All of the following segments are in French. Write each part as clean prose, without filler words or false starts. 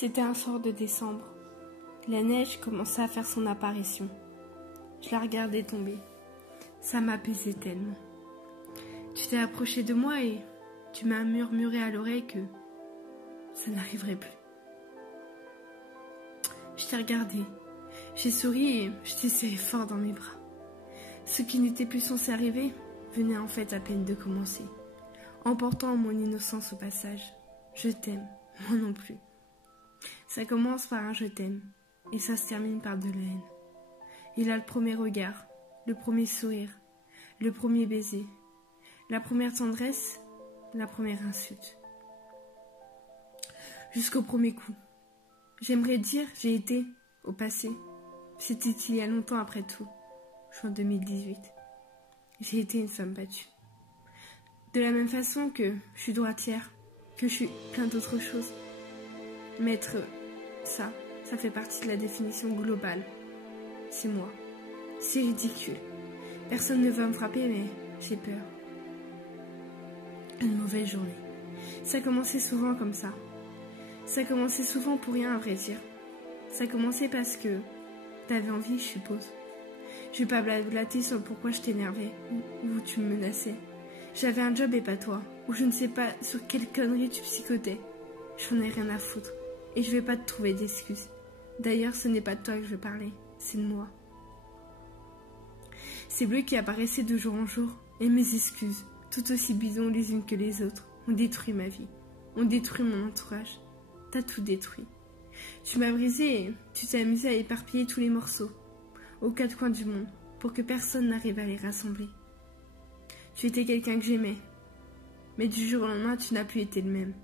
C'était un soir de décembre. La neige commençait à faire son apparition. Je la regardais tomber. Ça m'apaisait tellement. Tu t'es approché de moi et tu m'as murmuré à l'oreille que ça n'arriverait plus. Je t'ai regardé. J'ai souri et je t'ai serré fort dans mes bras. Ce qui n'était plus censé arriver venait en fait à peine de commencer, emportant mon innocence au passage. Je t'aime, moi non plus. Ça commence par un je t'aime, et ça se termine par de la haine. Il a le premier regard, le premier sourire, le premier baiser, la première tendresse, la première insulte. Jusqu'au premier coup. J'aimerais dire j'ai été au passé. C'était il y a longtemps après tout. Je suis en 2018. J'ai été une femme battue. De la même façon que je suis droitière, que je suis plein d'autres choses. Mais être ça fait partie de la définition globale. C'est moi. C'est ridicule. Personne ne va me frapper, mais j'ai peur. Une mauvaise journée. Ça commençait souvent comme ça. Ça commençait souvent pour rien, à vrai dire. Ça commençait parce que t'avais envie, je suppose. Je vais pas blablater sur pourquoi je t'énervais ou tu me menaçais. J'avais un job et pas toi. Ou je ne sais pas sur quelle connerie tu psychotais. J'en ai rien à foutre. Et je vais pas te trouver d'excuses. D'ailleurs, ce n'est pas de toi que je veux parler. C'est de moi. Ces bleus qui apparaissaient de jour en jour. Et mes excuses, tout aussi bidons les unes que les autres, ont détruit ma vie. Ont détruit mon entourage. T'as tout détruit. Tu m'as brisé et tu t'es amusé à éparpiller tous les morceaux, aux quatre coins du monde, pour que personne n'arrive à les rassembler. Tu étais quelqu'un que j'aimais, mais du jour au lendemain, tu n'as plus été le même.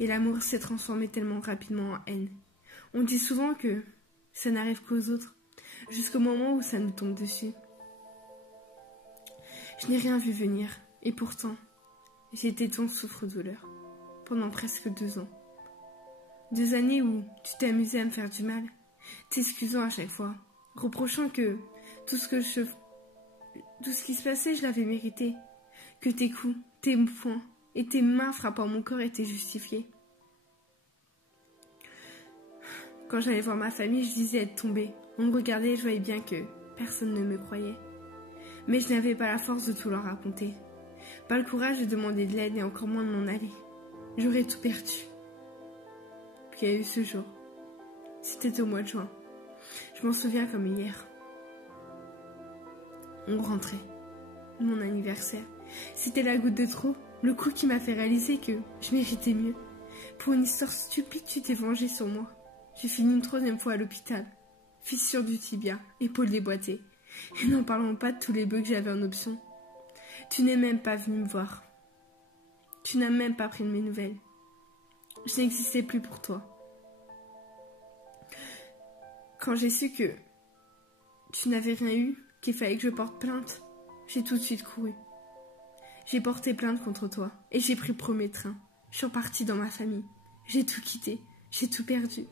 Et l'amour s'est transformé tellement rapidement en haine. On dit souvent que ça n'arrive qu'aux autres, jusqu'au moment où ça nous tombe dessus. Je n'ai rien vu venir, et pourtant, j'ai été ton souffre-douleur, pendant presque 2 ans. 2 années où tu t'es amusé à me faire du mal, t'excusant à chaque fois, reprochant que tout ce qui se passait, je l'avais mérité, que tes coups, tes poings et tes mains frappant mon corps étaient justifiés. Quand j'allais voir ma famille, je disais être tombée. On me regardait et je voyais bien que personne ne me croyait. Mais je n'avais pas la force de tout leur raconter. Pas le courage de demander de l'aide et encore moins de m'en aller. J'aurais tout perdu. Puis il y a eu ce jour. C'était au mois de juin. Je m'en souviens comme hier. On rentrait. Mon anniversaire. C'était la goutte de trop. Le coup qui m'a fait réaliser que je méritais mieux. Pour une histoire stupide, tu t'es vengé sur moi. J'ai fini une 3e fois à l'hôpital. Fissure du tibia, épaule déboîtée. Et n'en parlons pas de tous les bœufs que j'avais en option. Tu n'es même pas venu me voir. Tu n'as même pas pris de mes nouvelles. Je n'existais plus pour toi. Quand j'ai su que tu n'avais rien eu, qu'il fallait que je porte plainte, j'ai tout de suite couru. J'ai porté plainte contre toi et j'ai pris le premier train. Je suis repartie dans ma famille. J'ai tout quitté, j'ai tout perdu.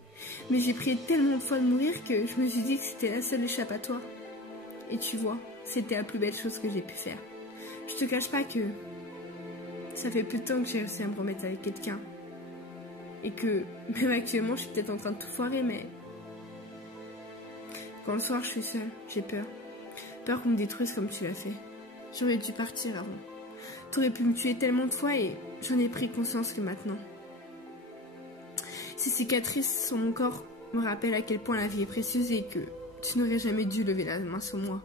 Mais j'ai prié tellement de fois de mourir que je me suis dit que c'était la seule échappatoire. Et tu vois, c'était la plus belle chose que j'ai pu faire. Je te cache pas que ça fait plus de temps que j'ai réussi à me remettre avec quelqu'un. Et que, même actuellement, je suis peut-être en train de tout foirer, mais quand le soir je suis seule, j'ai peur. Peur qu'on me détruise comme tu l'as fait. J'aurais dû partir avant. T'aurais pu me tuer tellement de fois et j'en ai pris conscience que maintenant. Ces cicatrices sur mon corps me rappellent à quel point la vie est précieuse et que tu n'aurais jamais dû lever la main sur moi.